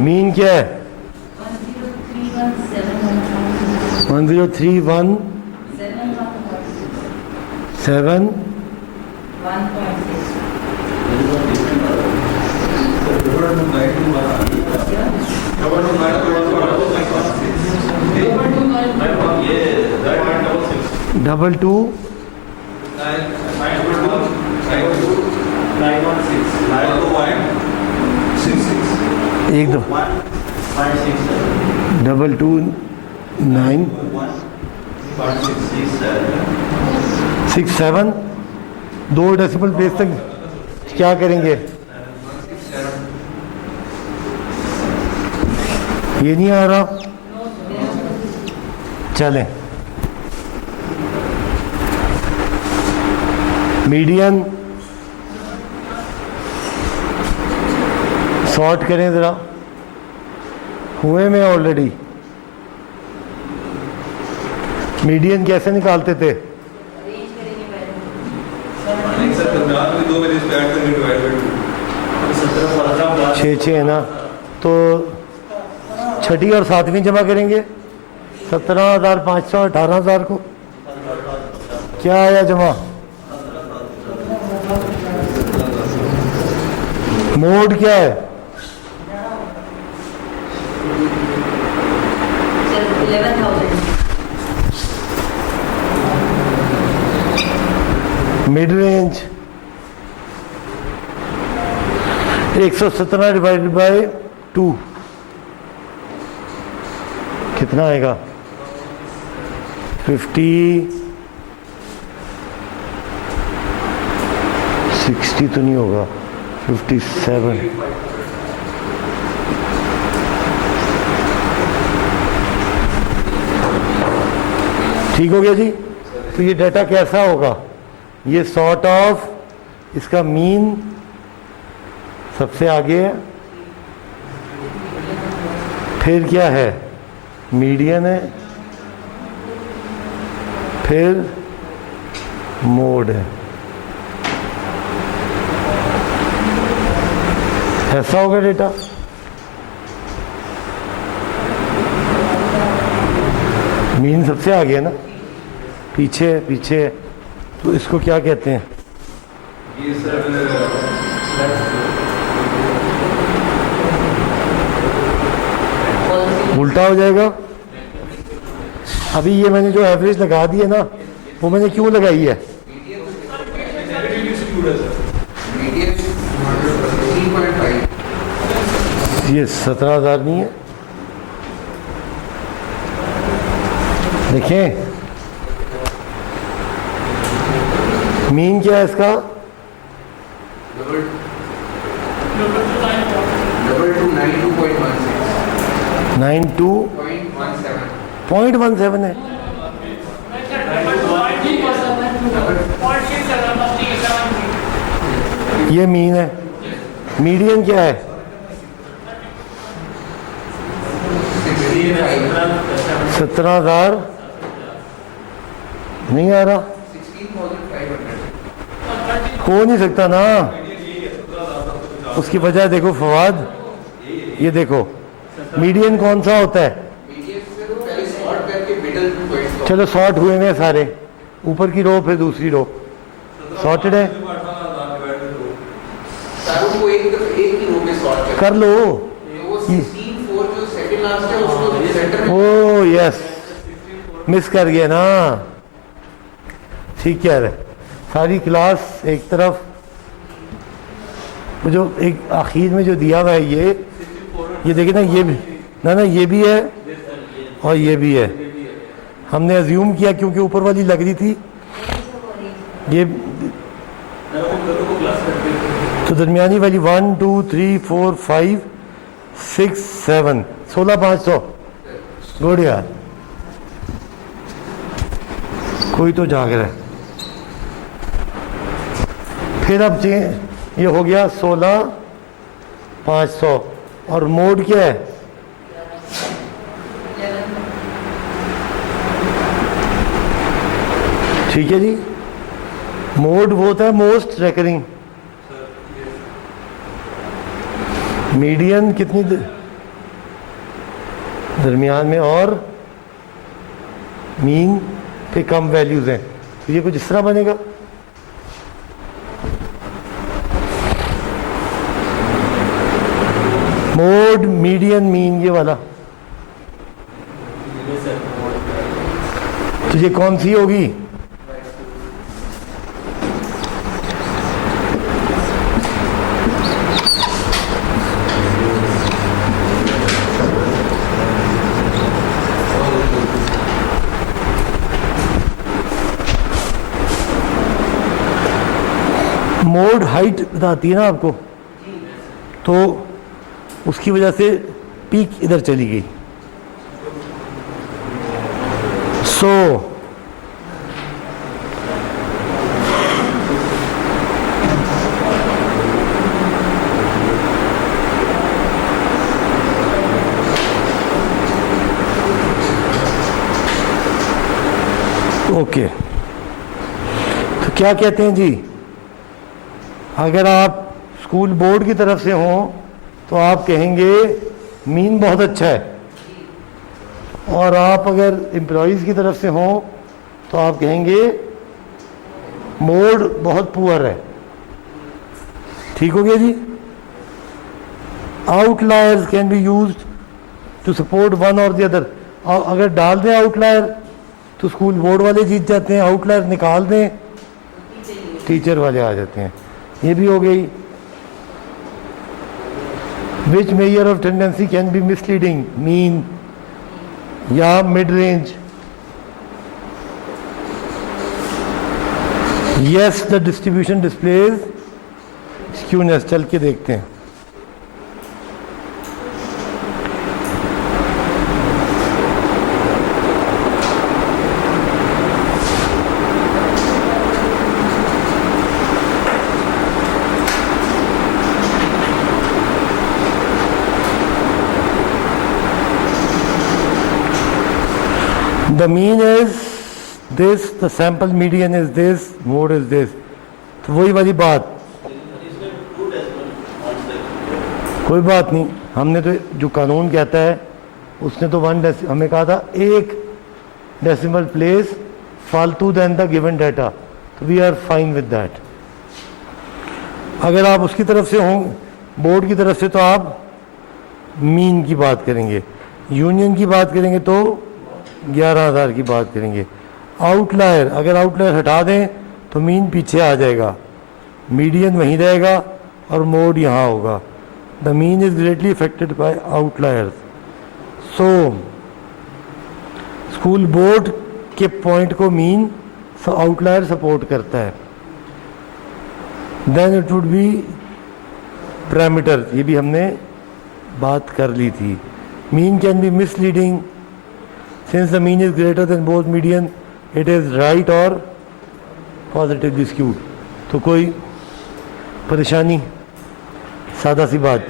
Mean क्या है? 1031 7 double two 1 2 double two 9 6 7 2 decimal place तक क्या करेंगे? ये नहीं आ रहा, चलें। मीडियन सॉर्ट करें ज़रा, हुए में ऑलरेडी। मीडियन कैसे निकालते थे? 6 है ना, तो छठी और सातवीं जमा करेंगे। 17,500 18,000 को क्या आया जमा? मोड क्या है? मिड रेंज 117 डिवाइडेड बाय 2 कितना आएगा? 50 60 तो नहीं होगा, 57 ठीक हो गया जी। तो ये डाटा कैसा होगा? ये सॉर्ट ऑफ, इसका मीन सबसे आगे है, फिर क्या है? मीडियन है, फिर मोड है। ऐसा होगा डेटा। मीन सबसे आगे है ना, पीछे पीछे, तो इसको क्या कहते हैं? उल्टा हो जाएगा। अभी ये मैंने जो एवरेज लगा दी है ना, वो मैंने क्यों लगाई है? ये 17,000 नहीं है, देखें मीन क्या है इसका? 92.17 है। ये मीन है। मीडियन क्या है? 17,000 नहीं आ रहा, हो नहीं सकता ना। उसकी वजह देखो फवाद, ये देखो मीडियन कौन सा होता है? चलो सॉर्ट हुए हैं सारे, ऊपर की रो फिर दूसरी रो सॉर्टेड है, कर लो। ओ यस, मिस कर गया ना, ठीक कह रहे। सारी क्लास एक तरफ, जो एक आखिर में जो दिया हुआ है ये देखिए ना, ये भी ना ये भी है और ये भी है। हमने अज्यूम किया क्योंकि ऊपर वाली लग रही थी ये, तो दरमियानी वाली 1 2 3 4 5 6 7 16,500। गुड यार, कोई तो जाग रहा है। फिर अब ये हो गया 16,500 और मोड क्या है? ठीक है जी, मोड वो होता है मोस्ट रेकरिंग। मीडियन कितनी दरमियान में और मीन पे कम वैल्यूज हैं, तो ये कुछ इस तरह बनेगा। मोड, मीडियन, मीन, ये वाला। तो ये कौन सी होगी? मोड हाइट बताती है ना आपको, तो उसकी वजह से पीक इधर चली गई। सो ओके, तो क्या कहते हैं जी, अगर आप स्कूल बोर्ड की तरफ से हों तो आप कहेंगे मीन बहुत अच्छा है, और आप अगर एम्प्लॉयज़ की तरफ से हों तो आप कहेंगे मोड बहुत पुअर है। ठीक हो गया जी। Outliers can be used to support one or the other. अगर डाल दें आउटलायर तो स्कूल बोर्ड वाले जीत जाते हैं, आउटलायर निकाल दें टीचर वाले आ जाते हैं। ये भी हो गई। Which measure of tendency can be misleading, mean या mid range. Yes, the distribution displays skewness. चल के देखते हैं। The mean is this, the sample median is this, mode is this। तो वही वाली बात, कोई बात नहीं। हमने तो जो कानून कहता है उसने तो हमें कहा था एक डेसिमल प्लेस फालतू देन द गिवन डाटा, तो we are fine with that. अगर आप उसकी तरफ से हों, बोर्ड की तरफ से, तो आप मीन की बात करेंगे। यूनियन की बात करेंगे तो 11,000 की बात करेंगे। आउटलायर, अगर आउटलायर हटा दें तो मीन पीछे आ जाएगा, मीडियन वहीं रहेगा और मोड यहाँ होगा। The mean is greatly affected by outliers. So school board के पॉइंट को मीन आउटलायर सपोर्ट करता है। Then it would be parameter, ये भी हमने बात कर ली थी। Mean can be misleading since the mean is greater than both median, it is right or positively skewed। तो कोई परेशानी, सादा सी बात।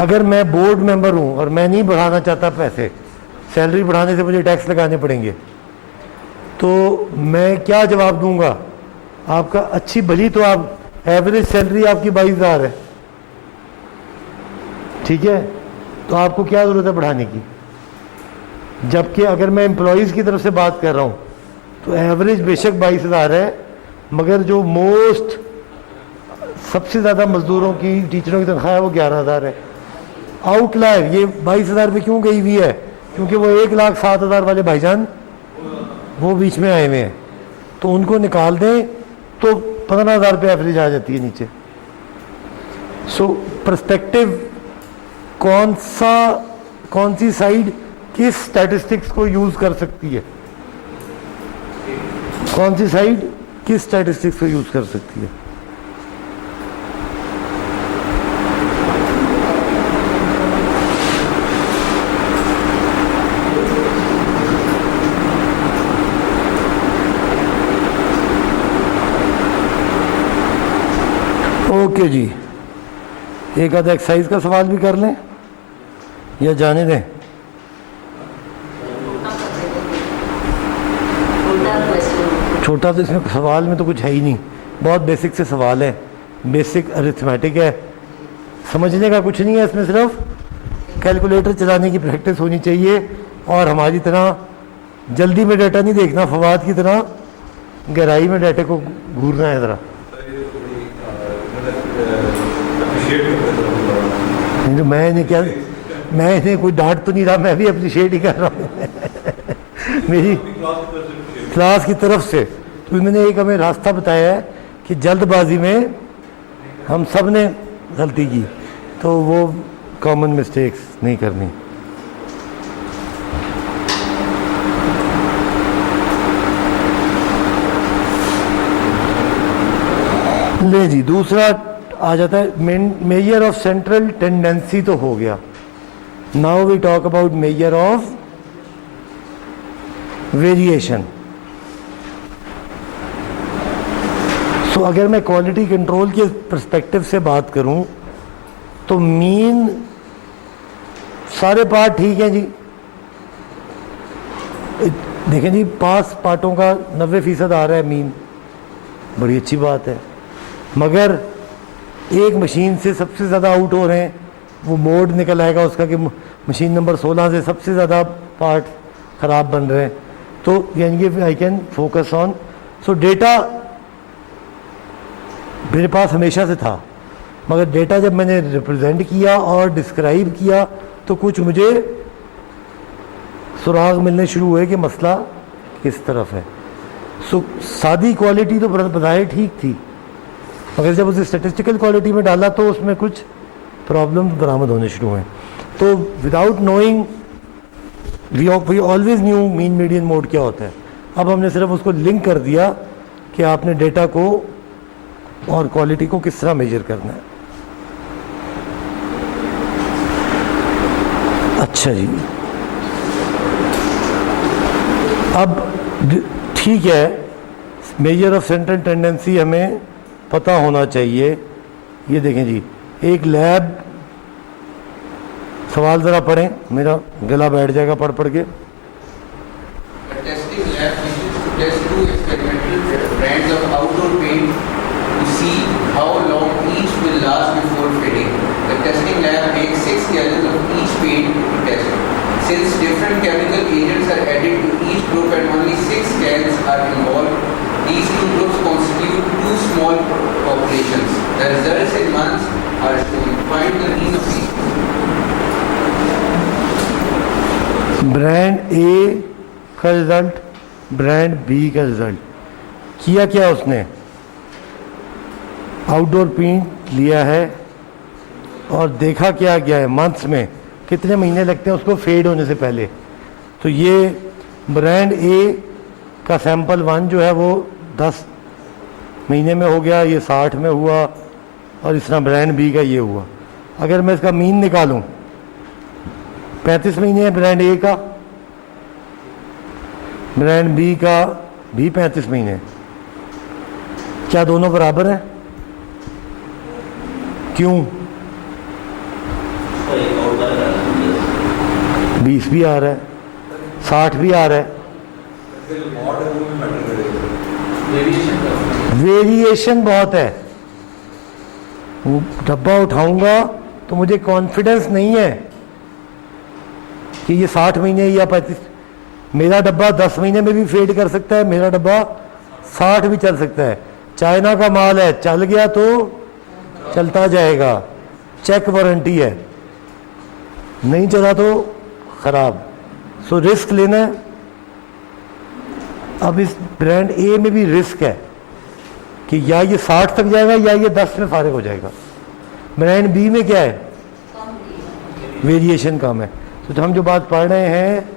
अगर मैं बोर्ड मेंबर हूं और मैं नहीं बढ़ाना चाहता पैसे, सैलरी बढ़ाने से मुझे टैक्स लगाने पड़ेंगे, तो मैं क्या जवाब दूंगा? आपका अच्छी भली तो आप एवरेज सैलरी आपकी 22,000 है, ठीक है, तो आपको क्या ज़रूरत है बढ़ाने की? जबकि अगर मैं एम्प्लॉयज़ की तरफ से बात कर रहा हूँ तो एवरेज बेशक 22,000 है, मगर जो मोस्ट सबसे ज़्यादा मज़दूरों की, टीचरों की तनख्वाह है वो 11,000 है। आउटलायर ये 22,000 पे क्यों गई हुई है? क्योंकि वो 1,07,000 वाले भाईजान वो बीच में आए हुए हैं, तो उनको निकाल दें तो 15,000 पे एवरेज आ जाती है नीचे। सो पर्सपेक्टिव, कौन सी साइड किस स्टैटिस्टिक्स को यूज कर सकती है, कौन सी साइड किस स्टैटिस्टिक्स को यूज कर सकती है। ओके जी, एक आधा एक्सरसाइज का सवाल भी कर लें या जाने दें? छोटा तो इसमें सवाल में तो कुछ है ही नहीं, बहुत बेसिक से सवाल है, बेसिक अरिथमेटिक है, समझने का कुछ नहीं है इसमें, सिर्फ कैलकुलेटर चलाने की प्रैक्टिस होनी चाहिए और हमारी तरह जल्दी में डाटा नहीं देखना, फवाद की तरह गहराई में डाटे को घूरना है ज़रा। मैं इन्हें क्या, मैं इन्हें कोई डांट तो नहीं रहा, मैं भी अप्रिशिएट ही कर रहा हूँ मेरी क्लास की तरफ से। तो इन्होंने एक हमें रास्ता बताया है कि जल्दबाजी में हम सब ने गलती की, तो वो कॉमन मिस्टेक्स नहीं करनी। ले जी, दूसरा आ जाता है मेजर ऑफ सेंट्रल टेंडेंसी, तो हो गया। Now we talk about measure of variation. So अगर मैं क्वालिटी कंट्रोल के पर्सपेक्टिव से बात करूं तो मीन, सारे पार्ट ठीक हैं जी, देखें जी, पास पार्टों का 90% आ रहा है मीन, बड़ी अच्छी बात है। मगर एक मशीन से सबसे ज़्यादा आउट हो रहे हैं, वो मोड निकल आएगा उसका कि मशीन नंबर 16 से सबसे ज़्यादा पार्ट ख़राब बन रहे हैं। तो यानी कि I can focus on, so data मेरे पास हमेशा से था, मगर डेटा जब मैंने रिप्रेजेंट किया और डिस्क्राइब किया तो कुछ मुझे सुराग मिलने शुरू हुए कि मसला किस तरफ है। सो सादी क्वालिटी तो बजाय ठीक थी, मगर जब उसे स्टैटिस्टिकल क्वालिटी में डाला तो उसमें कुछ प्रॉब्लम बरामद होने शुरू हुए। तो without knowing we always knew mean median mode क्या होता है, अब हमने सिर्फ उसको लिंक कर दिया कि आपने डेटा को और क्वालिटी को किस तरह मेजर करना है। अच्छा जी, अब ठीक है, मेजर ऑफ सेंट्रल टेंडेंसी हमें पता होना चाहिए। ये देखें जी, एक लैब, सवाल ज़रा पढ़ें, मेरा गला बैठ जाएगा पढ़ पढ़ के। Since different chemical agents are added to each group and only 6 cans are involved, these two groups constitute two small populations. The results in months are shown. Find the mean of each. Brand ए का result, brand B का result. किया क्या उसने, outdoor paint लिया है और देखा क्या गया है, मंथ्स में कितने महीने लगते हैं उसको फेड होने से पहले। तो ये ब्रांड ए का सैंपल 1 जो है वो 10 महीने में हो गया, ये 60 में हुआ, और इस तरह ब्रांड बी का ये हुआ। अगर मैं इसका मीन निकालूं, 35 महीने है ब्रांड ए का, ब्रांड बी का भी 35 महीने, क्या दोनों बराबर हैं? क्यों? 20 भी आ रहा है, 60 भी आ रहा है। वेरिएशन बहुत है। वो डब्बा उठाऊंगा तो मुझे कॉन्फिडेंस नहीं है कि ये 60 महीने या 35, मेरा डब्बा 10 महीने में भी फेड कर सकता है, मेरा डब्बा 60 भी चल सकता है। चाइना का माल है, चल गया तो चलता जाएगा, चेक वारंटी है, नहीं चला तो खराब। सो रिस्क लेना है। अब इस ब्रांड ए में भी रिस्क है कि या ये 60 तक जाएगा या ये 10 में फारिग हो जाएगा। ब्रांड बी में क्या है, वेरिएशन कम है। तो हम जो बात पढ़ रहे हैं,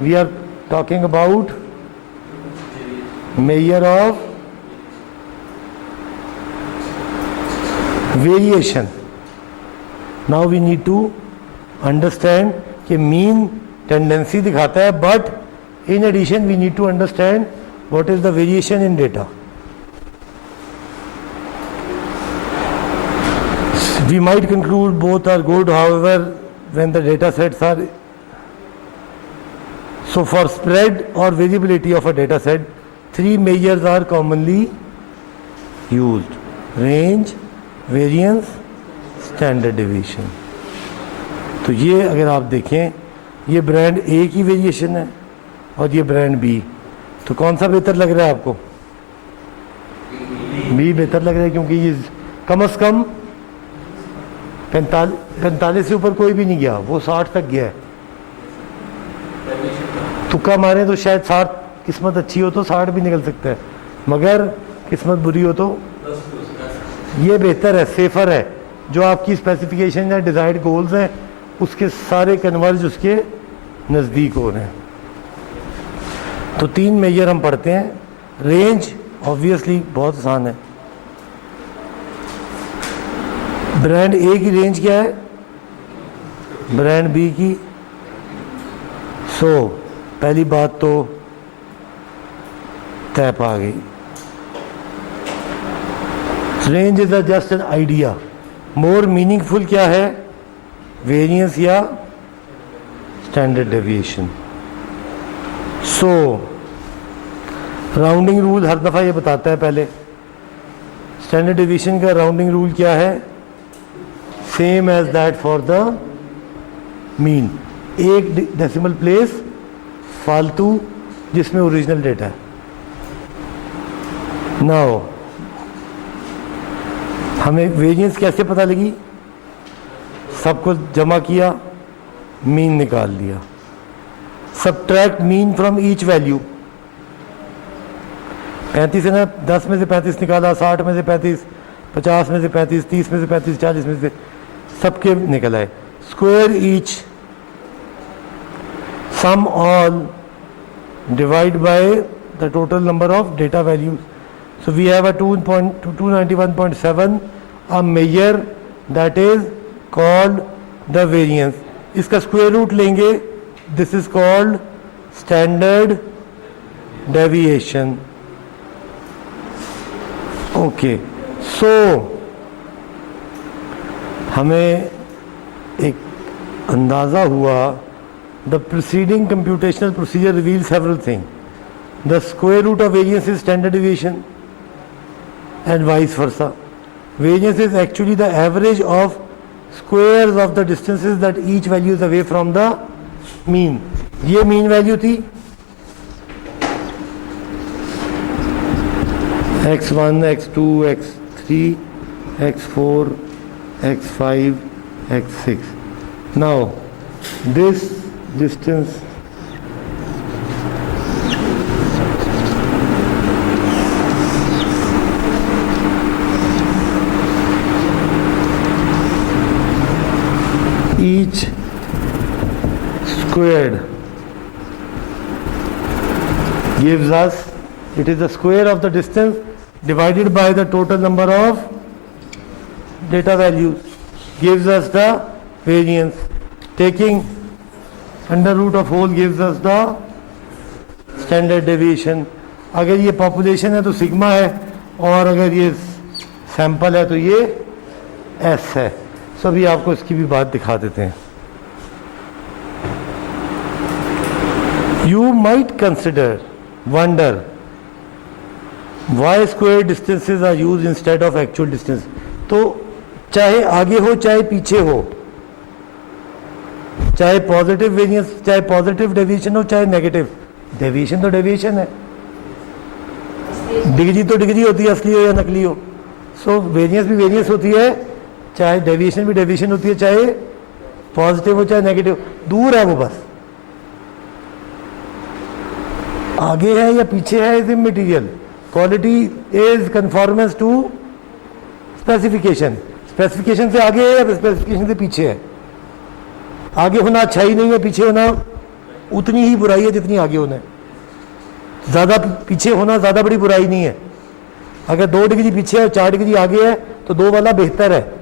we are talking about measure of variation. Now we need to understand कि मीन टेंडेंसी दिखाता है, but in addition we need to understand what is the variation in data. We might conclude both are good, however, when the data sets are, so for spread or variability of a data set, 3 measures are commonly used: range, variance standard deviation. तो ये अगर आप देखें, ये brand ए की variation है और ये ब्रांड बी, तो कौन सा बेहतर लग रहा है आपको? बी बेहतर लग रहा है, क्योंकि ये कम से कम 45 से ऊपर कोई भी नहीं गया, वो 60 तक गया है। तुक्का मारे तो शायद 60, किस्मत अच्छी हो तो 60 भी निकल सकता है, मगर किस्मत बुरी हो तो ये बेहतर है, सेफर है। जो आपकी स्पेसिफिकेशन या डिजायर्ड गोल्स हैं उसके सारे कन्वर्ज उसके नज़दीक हो रहे हैं। तो 3 मेजर हम पढ़ते हैं। रेंज ऑब्वियसली बहुत आसान है। ब्रांड ए की रेंज क्या है? ब्रांड बी की। सो पहली बात तो तय पा गई। Range is just an idea. More meaningful क्या है? वेरिएंस या standard deviation. So rounding rule हर दफ़ा ये बताता है। पहले स्टैंडर्ड डेविएशन का राउंडिंग रूल क्या है? Same as that for the mean. एक डेसिमल प्लेस फालतू जिसमें ओरिजिनल डेटा है। नाउ हमें वेरिएंस कैसे पता लगी? सबको जमा किया, मीन निकाल दिया। Subtract mean from each value. 35 है ना, 10 में से 35 निकाला, 60 में से 35, 50 में से 35, 30 में से 35, 40 में से, सबके निकल आए। Square each, sum all, divide by the total number of data values. So we have a 291.7 a measure that is called the variance. इसका स्क्वायर रूट लेंगे, this is called standard deviation. Okay, so हमें एक अंदाज़ा हुआ, the preceding computational procedure reveals several things. The square root of variance is standard deviation, and vice versa. Variance is actually the average of squares of the distances that each value is away from the mean. ये mean value थी x1, x2, x3, x4, x5, x6. Now this distance each squared gives us, it is the square of the distance divided by the total number of data values, gives us the variance. Taking under root of whole gives us the standard deviation. अगर ये population है तो sigma है, और अगर ये sample है तो ये एस है। सो अभी आपको इसकी भी बात दिखा देते हैं। You might consider, wonder why square distances are use instead of actual distance. तो चाहे आगे हो चाहे पीछे हो, चाहे पॉजिटिव वेरिएंस, चाहे पॉजिटिव डेविएशन हो, चाहे नेगेटिव डेविएशन, तो डेविएशन है। डिग्री तो डिग्री होती है, असली हो या नकली हो। सो वेरिएंस भी वेरिएंस होती है, चाहे डेविएशन भी डेविएशन होती है, चाहे पॉजिटिव हो चाहे नेगेटिव। दूर है वो, बस आगे है या पीछे है is immaterial. Quality is conformance to specification. Specification से आगे है या स्पेसिफिकेशन से पीछे है। आगे होना अच्छाई नहीं है, पीछे होना उतनी ही बुराई है जितनी आगे होना है। ज़्यादा पीछे होना ज़्यादा बड़ी बुराई नहीं है। अगर 2 डिग्री पीछे है, 4 डिग्री आगे है, तो 2 वाला बेहतर है।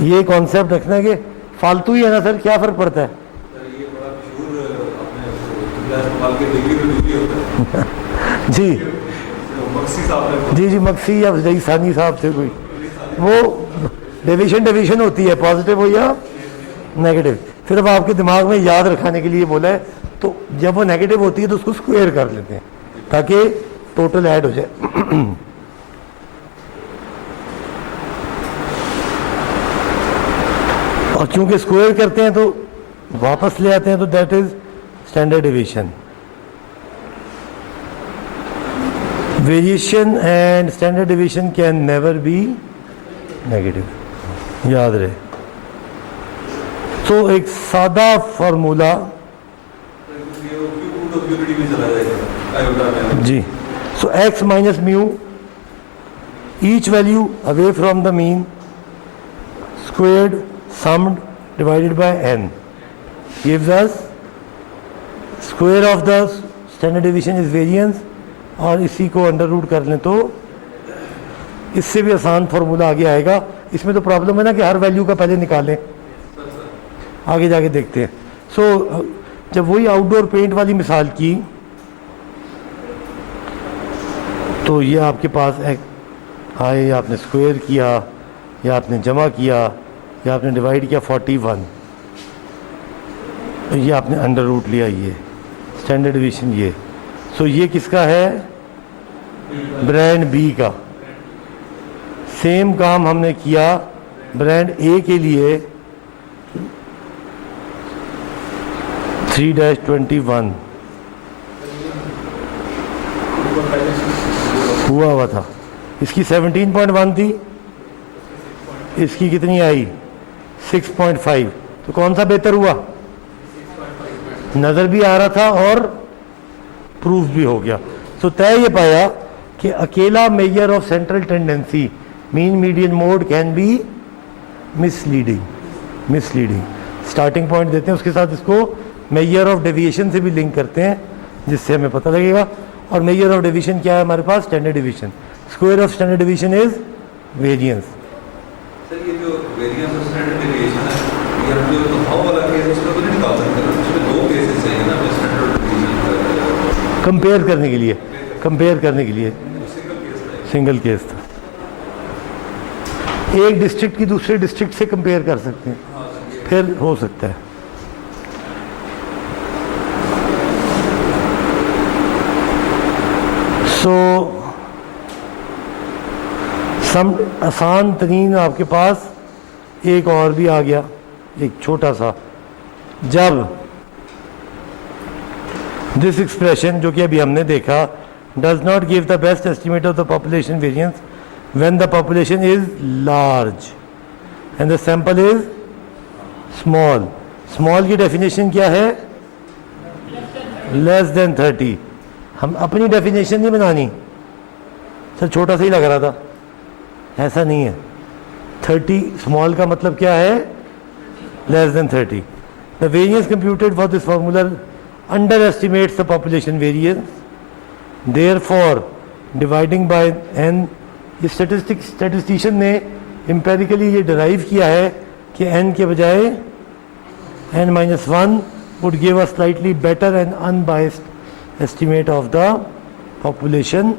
ये कॉन्सेप्ट रखना है कि फालतू ही है ना सर, क्या फ़र्क पड़ता है। ये बड़ा मशहूर अपने जी मक्सी साहब जी मक्सी या जई सानी साहब थे कोई, वो डेविएशन होती है, पॉजिटिव हो या नेगेटिव। सिर्फ आपके दिमाग में याद रखाने के लिए बोला है। तो जब वो नेगेटिव होती है तो उसको स्क्वायर कर लेते हैं ताकि टोटल ऐड हो जाए। और क्योंकि स्क्वायर करते हैं तो वापस ले आते हैं, तो that is standard deviation. Variation and standard deviation can never be negative, याद रहे। तो एक सादा फॉर्मूला यूनिटी में चला जाएगा आयोटा में। जी, सो x minus mu each value away from the mean squared summed divided by n gives us square of the standard deviation is variance, और इसी को अंडर रूट कर लें तो इससे भी आसान फॉर्मूला आगे आएगा। इसमें तो प्रॉब्लम है ना कि हर वैल्यू का पहले निकालें, आगे जाके देखते हैं। सो जब वही आउटडोर पेंट वाली मिसाल की तो ये आपके पास एक आए, आपने स्क्वायर किया या आपने जमा किया या आपने डिवाइड किया 41, तो ये आपने अंडर रूट लिया, ये स्टैंडर्ड डिवीजन ये। सो ये किसका है? ब्रांड बी का। सेम काम हमने किया ब्रांड ए के लिए 3-21 हुआ था। इसकी 17.1 थी, इसकी कितनी आई? 6.5। तो कौन सा बेहतर हुआ? नज़र भी आ रहा था और प्रूफ भी हो गया। तो तय ये पाया कि अकेला measure of central tendency mean median mode can be misleading. Starting point देते हैं, उसके साथ इसको मेजर ऑफ डेविएशन से भी लिंक करते हैं, जिससे हमें पता लगेगा। और मेजर ऑफ डेविएशन क्या है हमारे पास? Standard deviation. Square of standard deviation is variance. Sir ये जो वेरिएंस और स्टैंडर्ड डेविएशन है, ये हम जो हाउ वाला केस उसमें तो नहीं निकाल सकते ना, उसमें दो केसेस चाहिए ना स्टैंडर्ड डेविएशन कंपेयर करने के लिए, सिंगल केस था। एक डिस्ट्रिक्ट की दूसरे डिस्ट्रिक्ट से कंपेयर कर सकते हैं, फिर हो सकता है। सम आसान तरीन आपके पास एक और भी आ गया, एक छोटा सा। जब दिस एक्सप्रेशन जो कि अभी हमने देखा does not give the best estimate of the population variance when the population is large and the sample is small. Small की डेफिनेशन क्या है? Less than 30। हम अपनी डेफिनेशन नहीं बनानी, सर छोटा सा ही लग रहा था, ऐसा नहीं है। 30 स्मॉल का मतलब क्या है? Less than 30। The variance computed for this formula under estimates the population variance, therefore dividing by n। ये स्टैटिस्टिशियन ने एम्पेरिकली ये डिराइव किया है कि n के बजाय n-1 would give a slightly better and unbiased estimate of the population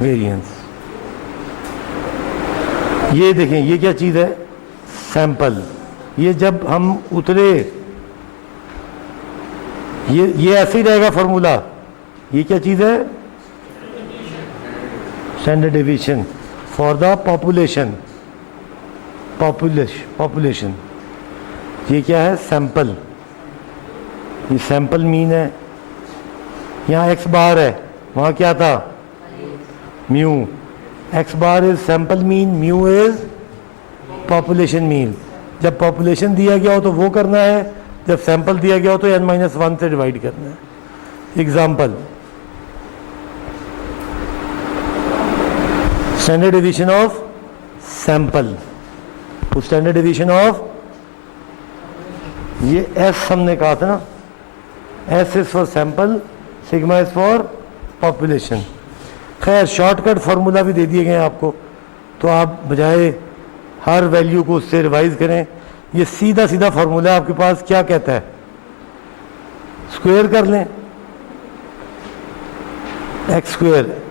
variance। ये देखें, ये क्या चीज़ है? सैंपल। ये जब हम उतरे, ये ऐसे ही रहेगा फॉर्मूला। ये क्या चीज़ है? Standard deviation for the population. ये क्या है? सैंपल। ये सैंपल मीन है। यहाँ एक्स बार है, वहाँ क्या था? Mu. X bar is sample mean, mu is population mean. जब पॉपुलेशन दिया गया हो तो वो करना है, जब सैंपल दिया गया हो तो n-1 से डिवाइड करना है। Example, standard deviation of sample, standard deviation of ये S हमने कहा था ना, S is for sample, sigma is for population. खैर शॉर्टकट फार्मूला भी दे दिए गए हैं आपको, तो आप बजाय हर वैल्यू को उससे रिवाइज करें। ये सीधा सीधा फार्मूला आपके पास क्या कहता है? स्क्वायर कर लें, एक्स स्क्वायर,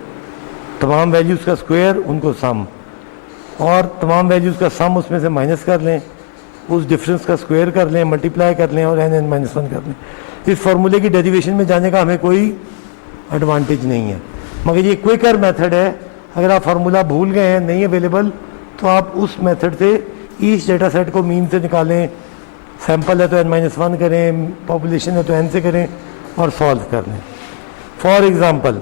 तमाम वैल्यूज़ का स्क्वायर, उनको सम, और तमाम वैल्यूज़ का सम उसमें से माइनस कर लें, उस डिफरेंस का स्क्वायर कर लें, मल्टीप्लाई कर लें और n-1 कर लें। इस फार्मूले की डेरिवेशन में जाने का हमें कोई एडवांटेज नहीं है, मगर ये क्विकर मेथड है। अगर आप फार्मूला भूल गए हैं, नहीं अवेलेबल, तो आप उस मेथड से ईच डेटा सेट को मीन से निकालें, सैंपल है तो n-1 करें, पॉपुलेशन है तो n से करें और सॉल्व कर लें। For example,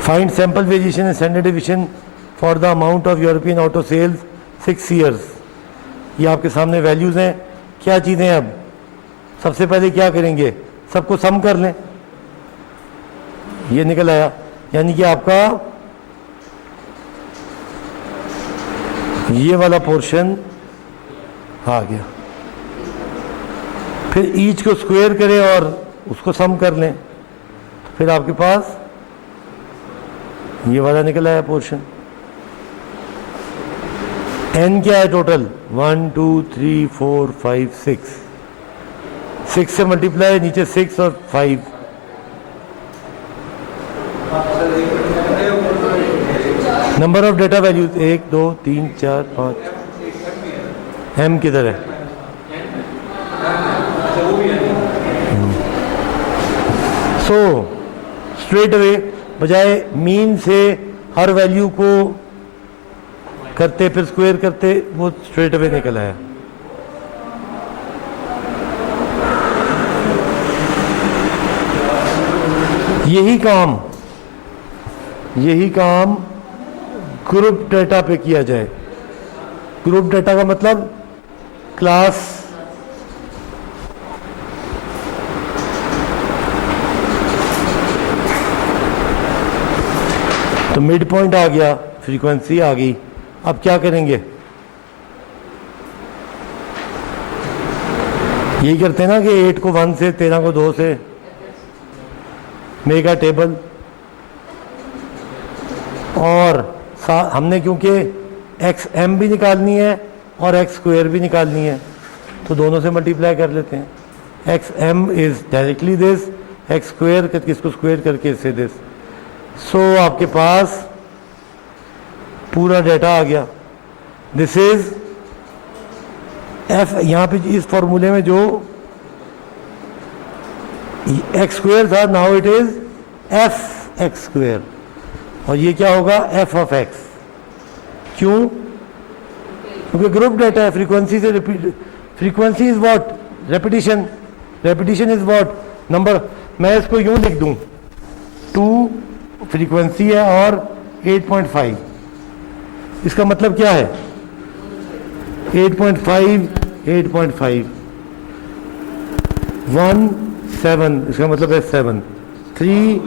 find sample variation and standard division for the amount of European auto sales 6 years. ये आपके सामने वैल्यूज़ हैं। क्या चीज़ें अब सबसे पहले क्या करेंगे, सबको सम कर लें। ये निकल आया, यानी कि आपका ये वाला पोर्शन आ गया। फिर ईच को स्क्वायर करें और उसको सम कर लें, फिर आपके पास ये वाला निकल आया पोर्शन। n क्या है टोटल, 1 2 3 4 5 6, 6 से मल्टीप्लाई, नीचे 6 और 5। Number of data values 1 2 3 4 5। m किधर है, सो स्ट्रेट अवे बजाय मीन से हर वैल्यू को करते फिर स्क्वायर करते, वो स्ट्रेट अवे निकल आया। यही काम ग्रुप डेटा पे किया जाए। ग्रुप डेटा का मतलब क्लास, तो मिड पॉइंट आ गया, फ्रीक्वेंसी आ गई। अब क्या करेंगे, यही करते हैं ना कि 8 को 1 से, 13 को 2 से, मेगा टेबल। और हमने क्योंकि एक्स एम भी निकालनी है और एक्स स्क्वायर भी निकालनी है, तो दोनों से मल्टीप्लाई कर लेते हैं। X m is directly this, x square करके इसको स्क्वायर करके इससे दिस। सो आपके पास पूरा डाटा आ गया। दिस इज एफ, यहाँ पे इस फॉर्मूले में जो एक्स स्क्वायर था, now it is F x square, और ये क्या होगा, एफ ऑफ एक्स। क्यों, क्योंकि ग्रुप डाटा है, फ्रीक्वेंसी से repeat. Frequency is what, repetition. Repetition is what, number. मैं इसको यूं लिख दूं, 2 फ्रीक्वेंसी है और 8.5, इसका मतलब क्या है, 8.5 8.5, 1 7, इसका मतलब है 7, 3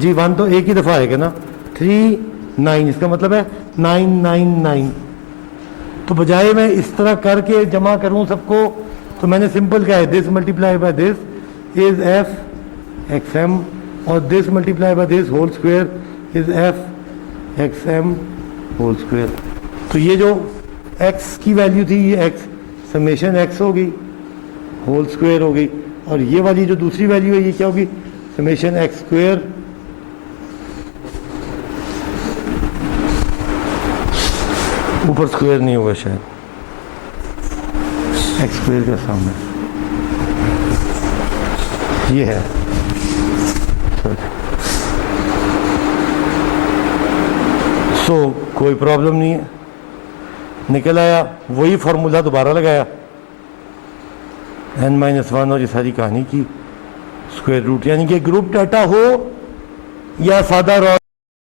जी 1 तो एक ही दफ़ा आएगा ना, 3 9, इसका मतलब है 999। तो बजाय मैं इस तरह करके जमा करूं सबको, तो मैंने सिंपल क्या है, this multiply by this is F X M, और this multiply by this whole square is F X M whole square. तो ये जो x की वैल्यू थी, ये x समेशन x हो गई, होल स्क्वायर हो गई, और ये वाली जो दूसरी वैल्यू है ये क्या होगी, समेशन x स्क्वायर ऊपर स्क्वायर नहीं होगा शायद, x स्क्वायर का सामने ये है। सो कोई प्रॉब्लम नहीं है, निकल आया। वही फॉर्मूला दोबारा लगाया, n-1 और ये सारी कहानी की स्क्वायर रूट, यानी कि ग्रुप डाटा हो या सादा रॉ